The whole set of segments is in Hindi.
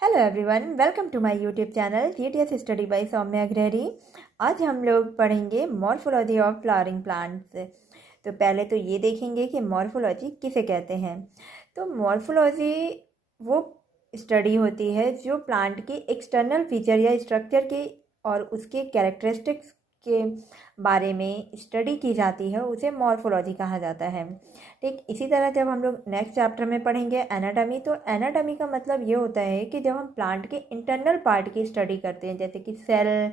Hello everyone, welcome to my YouTube channel TTS study by Saumya Agrahari. आज हम लोग पढ़ेंगे मॉर्फोलॉजी ऑफ फ्लावरिंग प्लांट्स। तो पहले तो ये देखेंगे कि मॉर्फोलॉजी किसे कहते हैं। तो मॉर्फोलॉजी वो स्टडी होती है जो प्लांट के एक्सटर्नल फीचर या स्ट्रक्चर के और उसके कैरेक्टरिस्टिक्स के बारे में स्टडी की जाती है, उसे मॉर्फोलॉजी कहा जाता है। ठीक इसी तरह जब हम लोग नेक्स्ट चैप्टर में पढ़ेंगे एनाटॉमी, तो एनाटॉमी का मतलब ये होता है कि जब हम प्लांट के इंटरनल पार्ट की स्टडी करते हैं, जैसे कि सेल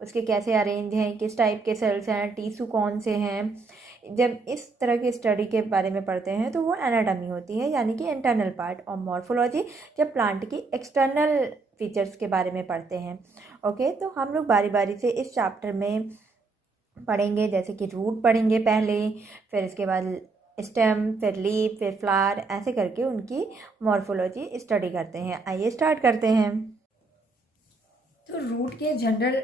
उसके कैसे अरेंज हैं, किस टाइप के सेल्स हैं, टिश्यू कौन से हैं, जब इस तरह की स्टडी के बारे में पढ़ते हैं तो वो एनाटॉमी होती है, यानी कि इंटरनल पार्ट। और मॉर्फोलॉजी जब प्लांट की एक्सटर्नल फीचर्स के बारे में पढ़ते हैं। ओके, तो हम लोग बारी बारी से इस चैप्टर में पढ़ेंगे, जैसे कि रूट पढ़ेंगे पहले, फिर इसके बाद स्टेम, फिर लीफ, फिर फ्लावर, ऐसे करके उनकी मॉर्फोलॉजी स्टडी करते हैं। आइए स्टार्ट करते हैं। तो रूट के जनरल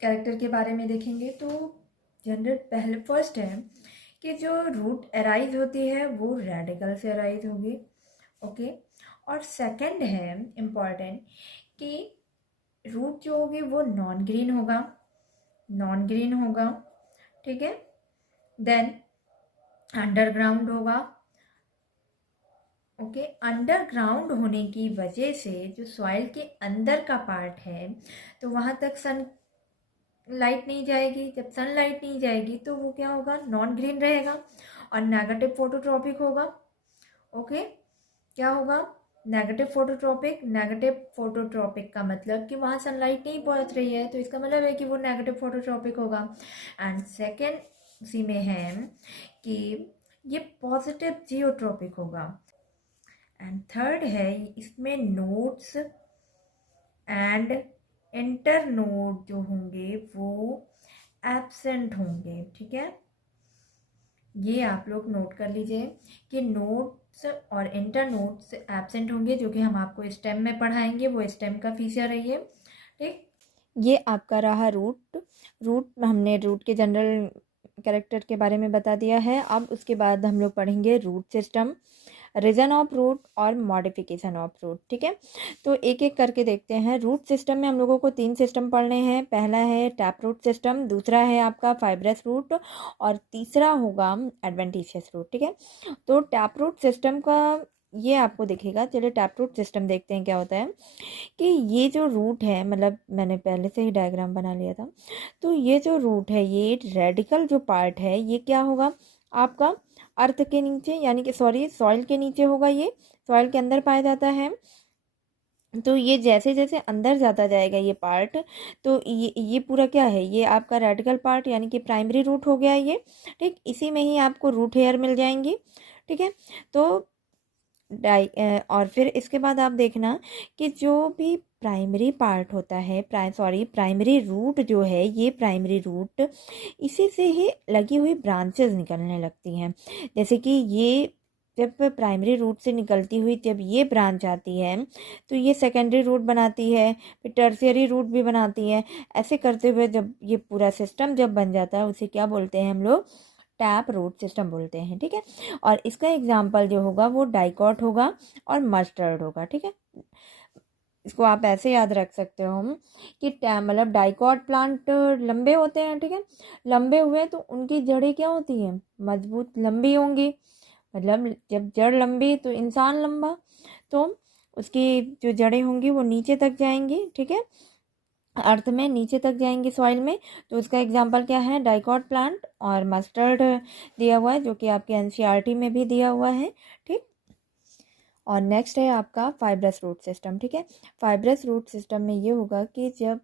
कैरेक्टर के बारे में देखेंगे। तो जनरल पहले फर्स्ट है कि जो रूट अराइज होती है वो रेडिकल से अराइज होगी। ओके, और सेकंड है इम्पॉर्टेंट कि रूट जो होगी वो नॉन ग्रीन होगा। ठीक है, देन अंडरग्राउंड होगा। ओके, अंडरग्राउंड होने की वजह से जो सॉइल के अंदर का पार्ट है तो वहाँ तक सन लाइट नहीं जाएगी। जब सनलाइट नहीं जाएगी तो वो क्या होगा, नॉन ग्रीन रहेगा और नेगेटिव फोटोट्रॉपिक होगा। ओके, क्या होगा, नेगेटिव फोटोट्रॉपिक का मतलब कि वहाँ सनलाइट नहीं पहुँच रही है, तो इसका मतलब है कि वो नेगेटिव फोटोट्रॉपिक होगा। एंड सेकेंड सी में है कि ये पॉजिटिव जियोट्रॉपिक होगा। एंड थर्ड है इसमें नोड्स एंड इंटर नोड जो होंगे वो एब्सेंट होंगे। ठीक है, ये आप लोग नोट कर लीजिए कि नोड्स और इंटर नोड्स एब्सेंट होंगे, जो कि हम आपको स्टेम में पढ़ाएंगे, वो स्टेम का फीचर है ये। ठीक, ये आपका रहा रूट हमने रूट के जनरल कैरेक्टर के बारे में बता दिया है। अब उसके बाद हम लोग पढ़ेंगे root system, region of root और मॉडिफिकेशन ऑफ रूट। ठीक है, तो एक एक करके देखते हैं। रूट सिस्टम में हम लोगों को 3 सिस्टम पढ़ने हैं। पहला है टैप रूट सिस्टम, दूसरा है आपका फाइब्रस रूट और तीसरा होगा एडवेंटिशियस रूट। ठीक है, तो टैप रूट सिस्टम का ये आपको दिखेगा। चलिए टैप रूट सिस्टम देखते हैं क्या होता है। कि ये जो रूट है, मतलब मैंने पहले से ही डायग्राम बना लिया था, तो ये जो रूट है, ये रेडिकल जो पार्ट है, ये क्या होगा आपका अर्थ के नीचे, यानी कि सॉइल के नीचे होगा। ये सॉइल के अंदर पाया जाता है। तो ये जैसे जैसे अंदर जाता जाएगा ये पार्ट, तो ये पूरा क्या है, ये आपका रेडिकल पार्ट यानी कि प्राइमरी रूट हो गया ये। ठीक, इसी में ही आपको रूट हेयर मिल जाएंगी। ठीक है, तो और फिर इसके बाद आप देखना कि जो भी प्राइमरी पार्ट होता है, प्राइमरी रूट जो है, ये प्राइमरी रूट इसी से ही लगी हुई ब्रांचेस निकलने लगती हैं। जैसे कि ये जब प्राइमरी रूट से निकलती हुई जब ये ब्रांच आती है तो ये सेकेंडरी रूट बनाती है, फिर टर्शियरी रूट भी बनाती है। ऐसे करते हुए जब ये पूरा सिस्टम जब बन जाता है, उसे क्या बोलते हैं हम लोग, टैप रूट सिस्टम बोलते हैं। ठीक है, और इसका एग्जाम्पल जो होगा वो डाइकॉट होगा और मस्टर्ड होगा। ठीक है, इसको आप ऐसे याद रख सकते हो हम कि मतलब डाइकॉट प्लांट लंबे होते हैं। ठीक है, लंबे हुए तो उनकी जड़ें क्या होती हैं, मजबूत लंबी होंगी। मतलब जब जड़ लंबी तो इंसान लंबा, तो उसकी जो जड़ें होंगी वो नीचे तक जाएंगी। ठीक है, अर्थ में नीचे तक जाएंगे सॉइल में। तो इसका एग्जांपल क्या है, डाइकॉट प्लांट और मस्टर्ड दिया हुआ है, जो कि आपके एनसीईआरटी में भी दिया हुआ है। ठीक, और नेक्स्ट है आपका फाइब्रस रूट सिस्टम। ठीक है, फाइब्रस रूट सिस्टम में ये होगा कि जब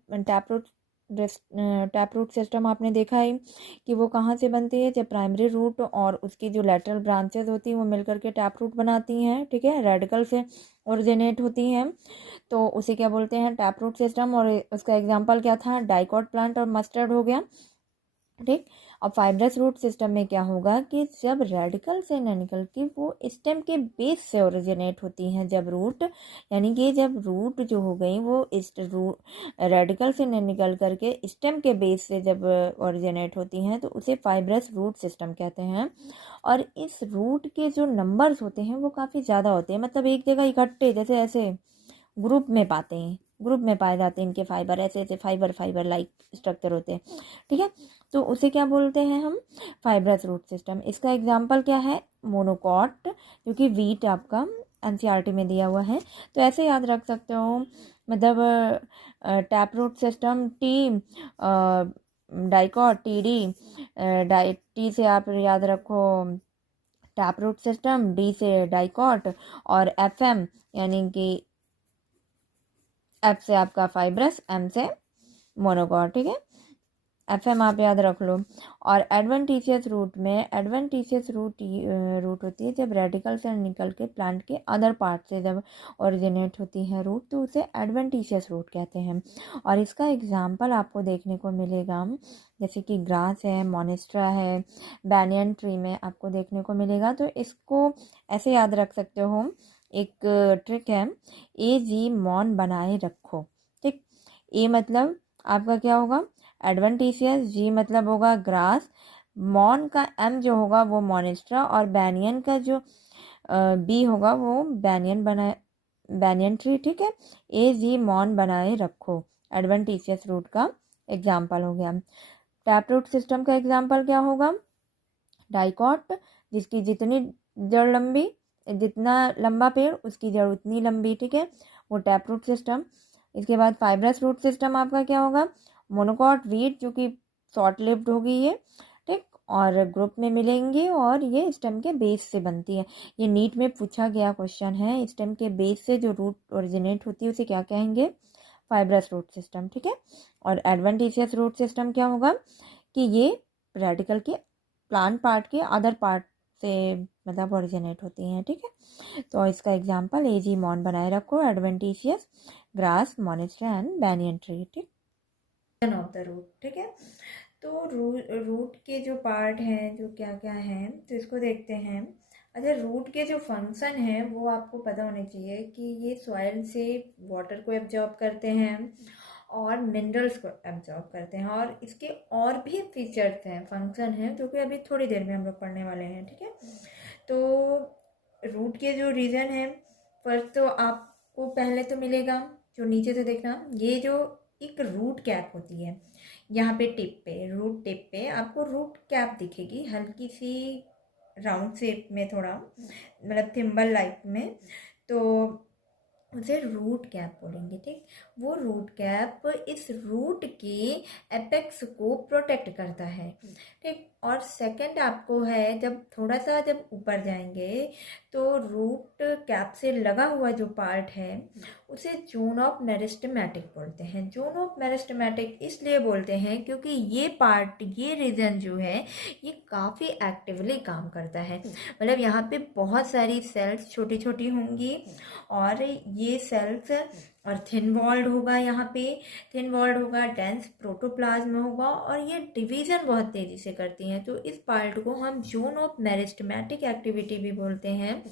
टैप रूट सिस्टम आपने देखा है कि वो कहाँ से बनती है, जब प्राइमरी रूट और उसकी जो लेटरल ब्रांचेस होती हैं वो मिलकर के टैप रूट बनाती हैं। ठीक है, रेडिकल से ओरिजिनेट होती हैं, तो उसे क्या बोलते हैं, टैप रूट सिस्टम। और उसका एग्जांपल क्या था, डाइकॉट प्लांट और मस्टर्ड हो गया। ठीक, अब फाइब्रस रूट सिस्टम में क्या होगा कि जब रेडिकल से न निकल के वो स्टेम के बेस से ओरिजिनेट होती हैं, जब रूट, यानी कि जब रूट जो हो गई वो इस रूट रेडिकल से न निकल करके स्टेम के बेस से जब ओरिजिनेट होती हैं, तो उसे फाइब्रस रूट सिस्टम कहते हैं। और इस रूट के जो नंबर्स होते हैं वो काफ़ी ज़्यादा होते हैं, मतलब एक जगह इकट्ठे जैसे ऐसे ग्रुप में पाते हैं, ग्रुप में पाए जाते हैं इनके फाइबर, ऐसे ऐसे फाइबर फाइबर लाइक स्ट्रक्चर होते हैं, ठीक है। तो उसे क्या बोलते हैं हम, फाइब्रस रूट सिस्टम। इसका एग्जांपल क्या है, मोनोकॉट, क्योंकि वीट आपका एनसीईआरटी में दिया हुआ है, तो ऐसे याद रख सकते हो। मतलब tap root system T, dicot T D, T से आप याद रखो टैप रूट सिस्टम, डी से डाइकॉट, और एफ एम यानी कि एफ से आपका फाइब्रस, एम से मोनोकॉट, ठीक है। एफ एम आप याद रख लो। और एडवेंटिशियस रूट में, एडवेंटिशियस रूट होती है जब रेडिकल से निकल के प्लांट के अदर पार्ट से जब ओरिजिनेट होती है रूट, तो उसे एडवेंटिशियस रूट कहते हैं। और इसका एग्जांपल आपको देखने को मिलेगा, जैसे कि ग्रास है, मोनेस्ट्रा है, बैनियन ट्री में आपको देखने को मिलेगा। तो इसको ऐसे याद रख सकते हो, एक ट्रिक है, ए जी मॉन बनाए रखो, ठीक। ए मतलब आपका क्या होगा, एडवेंटिशियस, जी मतलब होगा ग्रास, मॉन का एम जो होगा वो मोनेस्ट्रा, और बैनियन का जो बी होगा वो बैनियन ट्री, ठीक है। ए जी मॉन बनाए रखो एडवेंटिशियस रूट का एग्जाम्पल हो गया। टैप रूट सिस्टम का एग्जाम्पल क्या होगा, डाइकॉट, जिसकी जितनी जड़ लंबी, जितना लंबा पेड़ उसकी जड़ उतनी लंबी, ठीक है, वो टैप रूट सिस्टम। इसके बाद फाइब्रस रूट सिस्टम आपका क्या होगा, मोनोकॉट वीट, जो कि शॉर्ट लिव्ड होगी ये, ठीक, और ग्रुप में मिलेंगे, और ये स्टेम के बेस से बनती है। ये नीट में पूछा गया क्वेश्चन है, स्टेम के बेस से जो रूट ओरिजिनेट होती है उसे क्या कहेंगे, फाइब्रस रूट सिस्टम, ठीक है। और एडवेंटिशियस रूट सिस्टम क्या होगा, कि ये रेडिकल के प्लांट पार्ट के अदर पार्ट से मतलब ओरिजिनेट होती हैं, ठीक है। तो इसका एग्जांपल एजी मॉन बनाए रखो, adventitious, grass, monstera and banyan tree, ठीक, ऑफ द रूट, ठीक है। तो रूट के जो पार्ट हैं, जो क्या क्या हैं, तो इसको देखते हैं। अच्छा, रूट के जो फंक्शन हैं वो आपको पता होने चाहिए कि ये सॉइल से वाटर को एब्जॉर्ब करते हैं और मिनरल्स को एब्जॉर्ब करते हैं, और इसके और भी फीचर्स हैं, फंक्शन हैं, जो कि अभी थोड़ी देर में हम लोग पढ़ने वाले हैं, ठीक है। तो रूट के जो रीजन है, फर्स्ट तो आपको पहले तो मिलेगा, जो नीचे से देखना, ये जो एक रूट कैप होती है, यहाँ पे टिप पे, रूट टिप पे आपको रूट कैप दिखेगी, हल्की सी राउंड शेप में, थोड़ा मतलब थिम्बल लाइक में, तो उसे रूट कैप बोलेंगे, ठीक। वो रूट कैप इस रूट के एपेक्स को प्रोटेक्ट करता है, ठीक। और सेकंड आपको है, जब थोड़ा सा जब ऊपर जाएंगे तो रूट कैप से लगा हुआ जो पार्ट है उसे जोन ऑफ मेरिस्टेमेटिक बोलते हैं। जोन ऑफ मेरिस्टेमेटिक इसलिए बोलते हैं क्योंकि ये पार्ट, ये रीजन जो है, ये काफ़ी एक्टिवली काम करता है। मतलब यहाँ पे बहुत सारी सेल्स छोटी छोटी होंगी, और ये सेल्स और थिन वॉल्ड होगा, यहाँ पे थिन वॉल्ड होगा, डेंस प्रोटोप्लाज्म होगा, और ये डिवीजन बहुत तेजी से करती हैं। तो इस पार्ट को हम जोन ऑफ मेरिस्टेमेटिक एक्टिविटी भी बोलते हैं,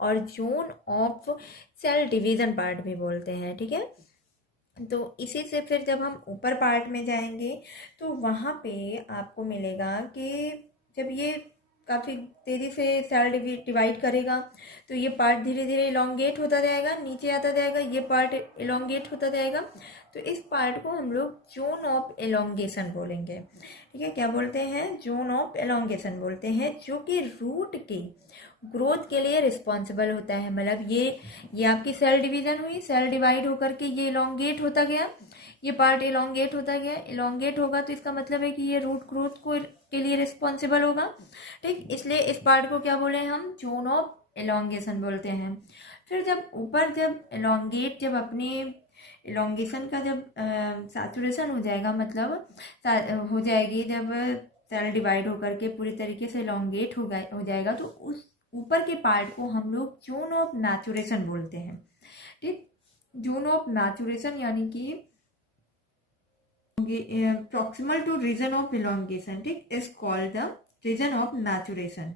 और zone of cell division part भी बोलते हैं, ठीक है। तो इसी से फिर जब हम ऊपर पार्ट में जाएंगे तो वहाँ पे आपको मिलेगा कि जब ये काफ़ी तेज़ी से सेल डिवाइड करेगा तो ये पार्ट धीरे धीरे इलोंगेट होता जाएगा, नीचे आता जाएगा, ये पार्ट इलोंगेट होता जाएगा। तो इस पार्ट को हम लोग जोन ऑफ एलोंगेशन बोलेंगे, ठीक है। क्या बोलते हैं, जोन ऑफ एलोंगेशन बोलते हैं, जो कि रूट की ग्रोथ के लिए रिस्पॉन्सिबल होता है। मतलब ये आपकी सेल डिवीजन हुई, सेल डिवाइड होकर के ये इलोंगेट होता गया, ये पार्ट इलोंगेट होता गया, इलोंगेट होगा तो इसका मतलब है कि ये रूट ग्रोथ को के लिए रिस्पॉन्सिबल होगा, ठीक। इसलिए इस पार्ट को क्या बोले हम, जोन ऑफ एलोंगेशन बोलते हैं। फिर जब ऊपर जब एलोंगेट, जब अपनी एलोंगेशन का जब सैचुरेशन हो जाएगा, मतलब हो जाएगी, जब सेल डिवाइड होकर के पूरी तरीके से एलोंगेट हो जाएगा, तो उस ऊपर के पार्ट को हम लोग जोन ऑफ मैचुरेशन बोलते हैं, ठीक। जोन ऑफ मैचुरेशन यानी कि proximal to region of elongation, ठीक, is called the region of maturation.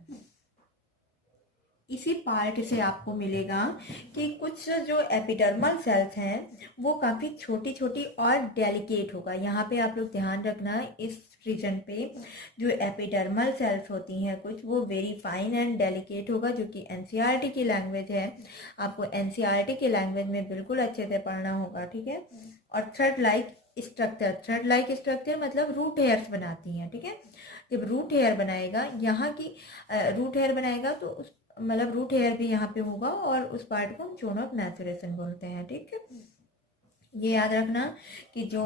इसी पार्ट से आपको मिलेगा कि कुछ जो एपिडर्मल सेल्स हैं वो काफ़ी छोटी छोटी और डेलिकेट होगा। यहाँ पे आप लोग ध्यान रखना, इस रीजन पे जो एपिडर्मल सेल्स होती हैं कुछ, वो वेरी फाइन एंड डेलिकेट होगा, जो कि एनसीईआरटी की लैंग्वेज है। आपको एनसीईआरटी की लैंग्वेज में बिल्कुल अच्छे से पढ़ना होगा, ठीक है। और thread like structure, thread like structure मतलब रूट हेयर्स बनाती हैं, ठीक है। जब रूट हेयर बनाएगा, यहाँ की रूट हेयर बनाएगा तो उस मतलब रूट हेयर भी यहाँ पे होगा, और उस पार्ट को हम जोन ऑफ मैचुरेशन बोलते हैं, ठीक है। ये याद रखना कि जो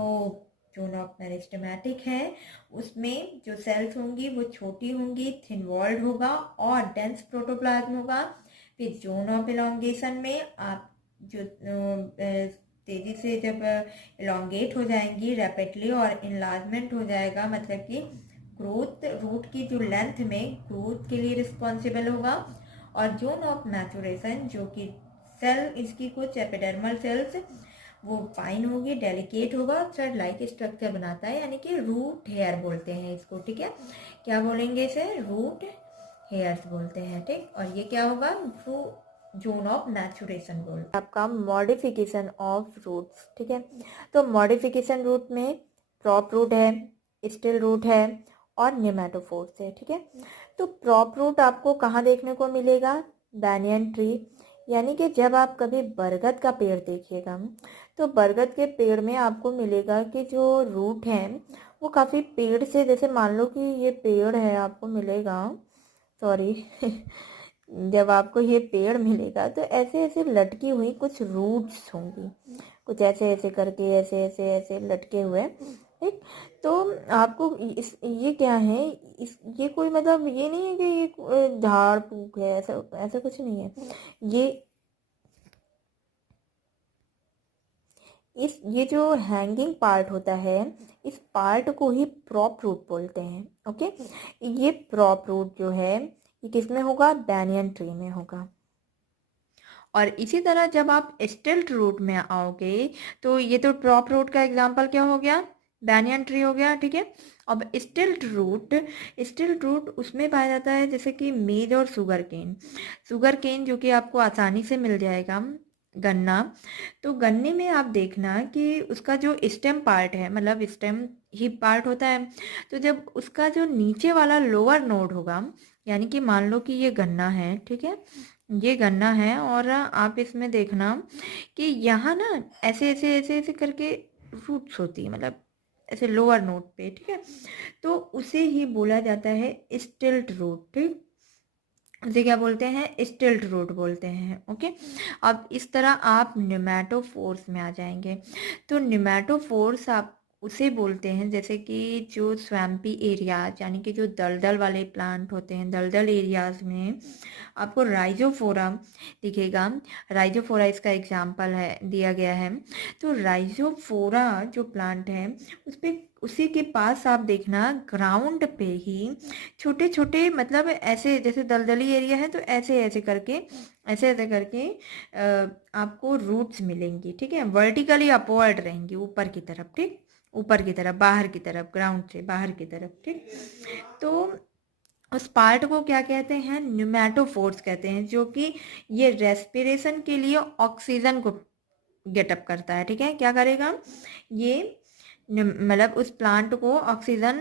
जोन ऑफ मेरिस्टेमेटिक है उसमें जो सेल्स होंगी वो छोटी होंगी, थिन वॉल्ड होगा और डेंस प्रोटोप्लाज्म होगा। फिर जोन ऑफ इलोंगेशन में आप जो तेजी से जब इलोंगेट हो जाएंगी रैपिडली और इनलार्जमेंट हो जाएगा, मतलब कि ग्रोथ, रूट की जो लेंथ में ग्रोथ के लिए रिस्पॉन्सिबल होगा। और जोन ऑफ मैचुरेशन जो कि सेल, इसकी कुछ एपिडर्मल सेल्स वो फाइन होगी, डेलिकेट होगा, थ्रेड लाइक स्ट्रक्चर बनाता है, यानी कि रूट हेयर बोलते हैं इसको, ठीक है। क्या बोलेंगे इसे? रूट हेयर्स बोलते हैं, ठीक। और ये क्या होगा? जोन ऑफ मैचुरेशन बोल आपका मॉडिफिकेशन ऑफ रूट्स, ठीक है। तो मॉडिफिकेशन रूट में प्रॉप रूट है, स्टिल रूट है और नेमेटोफोर्स है, ठीक है। तो प्रॉप रूट आपको कहाँ देखने को मिलेगा? बैनियन ट्री, यानी कि जब आप कभी बरगद का पेड़ देखिएगा तो बरगद के पेड़ में आपको मिलेगा कि जो रूट हैं वो काफ़ी पेड़ से, जैसे मान लो कि ये पेड़ है, आपको मिलेगा, सॉरी जब आपको ये पेड़ मिलेगा तो ऐसे ऐसे लटकी हुई कुछ रूट्स होंगी, कुछ ऐसे ऐसे करके, ऐसे ऐसे ऐसे लटके हुए, ठीक। तो आपको ये क्या है, ये कोई मतलब ये नहीं है कि ये झाड़ फूक है, ऐसा ऐसा कुछ नहीं है। ये जो हैंगिंग पार्ट होता है, इस पार्ट को ही प्रॉप रूट बोलते हैं, ओके। ये प्रॉप रूट जो है ये किस में होगा? बैनियन ट्री में होगा। और इसी तरह जब आप स्टिल्ट रूट में आओगे तो ये तो प्रॉप रूट का एग्जांपल क्या हो गया? बैनियन ट्री हो गया, ठीक है। अब स्टिल्ट रूट उसमें पाया जाता है जैसे कि मेज और शुगर केन। शुगर केन जो कि आपको आसानी से मिल जाएगा, गन्ना। तो गन्ने में आप देखना कि उसका जो स्टेम पार्ट है, मतलब स्टेम ही पार्ट होता है, तो जब उसका जो नीचे वाला लोअर नोड होगा, यानी कि मान लो कि ये गन्ना है, ठीक है, ये गन्ना है, और आप इसमें देखना कि यहाँ ना ऐसे ऐसे ऐसे ऐसे करके रूट्स होती है, मतलब ऐसे लोअर नोट पे, ठीक है। तो उसे ही बोला जाता है स्टिल्ट रूट, ठीक। उसे क्या बोलते हैं? स्टिल्ट रूट बोलते हैं, ओके। अब इस तरह आप निमेटोफोर्स में आ जाएंगे। तो निमेटोफोर्स आप उसे बोलते हैं जैसे कि जो स्वैम्पी एरियाज, यानी कि जो दलदल वाले प्लांट होते हैं, दलदल एरियाज में आपको राइजोफोरा दिखेगा। राइजोफोरा इसका एग्जाम्पल है, दिया गया है। तो राइजोफोरा जो प्लांट है उस पे, उसी के पास आप देखना ग्राउंड पे ही छोटे छोटे, मतलब ऐसे जैसे दलदली एरिया है तो ऐसे ऐसे करके, ऐसे ऐसे करके आपको रूट्स मिलेंगी, ठीक है। वर्टिकली अपवर्ड रहेंगी ऊपर की तरफ, ठीक, ऊपर की तरफ, बाहर की तरफ, ग्राउंड से बाहर की तरफ, ठीक। तो उस पार्ट को क्या कहते हैं? न्यूमेटोफोर्स कहते हैं, जो कि ये रेस्पिरेशन के लिए ऑक्सीजन को गेटअप करता है, ठीक है। क्या करेगा ये? मतलब उस प्लांट को ऑक्सीजन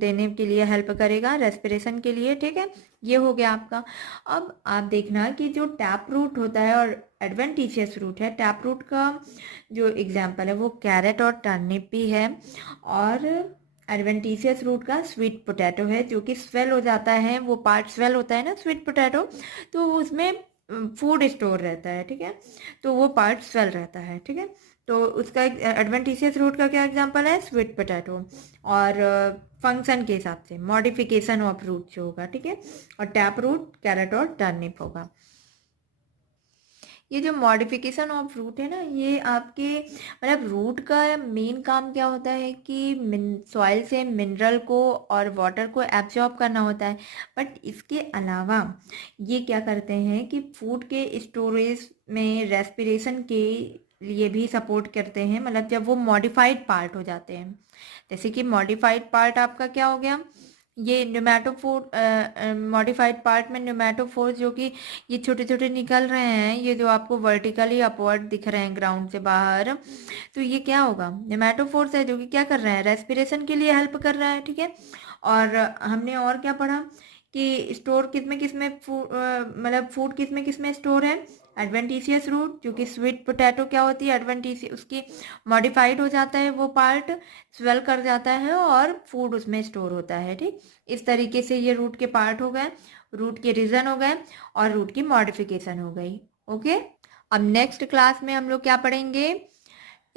देने के लिए हेल्प करेगा, रेस्पिरेशन के लिए, ठीक है। ये हो गया आपका। अब आप देखना कि जो टैप रूट होता है और एडवेंटिशियस रूट है, टैप रूट का जो एग्जाम्पल है वो कैरेट और टर्निप भी है, और एडवेंटिशियस रूट का स्वीट पोटैटो है, जो कि स्वेल हो जाता है, वो पार्ट स्वेल होता है ना स्वीट पोटैटो, तो उसमें फूड स्टोर रहता है, ठीक है, तो वो पार्ट स्वेल रहता है, ठीक है। तो उसका एडवेंटिशियस रूट का क्या एग्जांपल है? Sweet potato. और फंक्शन के हिसाब से मॉडिफिकेशन ऑफ रूट जो होगा, ठीक है, और टैप रूट कैरेट और टर्निप होगा। ये जो मॉडिफिकेशन ऑफ रूट है ना, ये आपके मतलब रूट का मेन काम क्या होता है कि सॉइल से मिनरल को और वाटर को एब्जॉर्ब करना होता है। बट इसके अलावा ये क्या करते हैं कि फूड के स्टोरेज में, रेस्पिरेशन के लिए भी सपोर्ट करते हैं, मतलब जब वो मॉडिफाइड पार्ट हो जाते हैं। जैसे कि मॉडिफाइड पार्ट आपका क्या हो गया? ये न्यूमेटोफोर मॉडिफाइड पार्ट में न्यूमेटोफोर्स जो कि ये छोटे छोटे निकल रहे हैं, ये जो आपको वर्टिकली अपवर्ड दिख रहे हैं ग्राउंड से बाहर, तो ये क्या होगा, न्यूमेटोफोर्स है जो कि क्या कर रहे हैं, रेस्पिरेशन के लिए हेल्प कर रहा है, ठीक है। और हमने और क्या पढ़ा कि स्टोर किस में मतलब फूड किस में स्टोर है, एडवेंटिशियस रूट, जो कि स्वीट पोटैटो क्या होती है, एडवेंटिशियस, उसकी मॉडिफाइड हो जाता है वो पार्ट, स्वेल कर जाता है और फूड उसमें स्टोर होता है, ठीक। इस तरीके से ये रूट के पार्ट हो गए, रूट के रीजन हो गए और रूट की मॉडिफिकेशन हो गई। ओके, अब नेक्स्ट क्लास में हम लोग क्या पढ़ेंगे,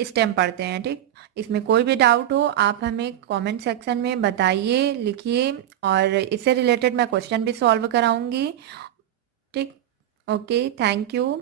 स्टेम पढ़ते हैं, ठीक। इसमें कोई भी डाउट हो आप हमें कमेंट सेक्शन में बताइए, लिखिए, और इससे रिलेटेड मैं क्वेश्चन भी सॉल्व कराऊंगी, ठीक। Okay, thank you.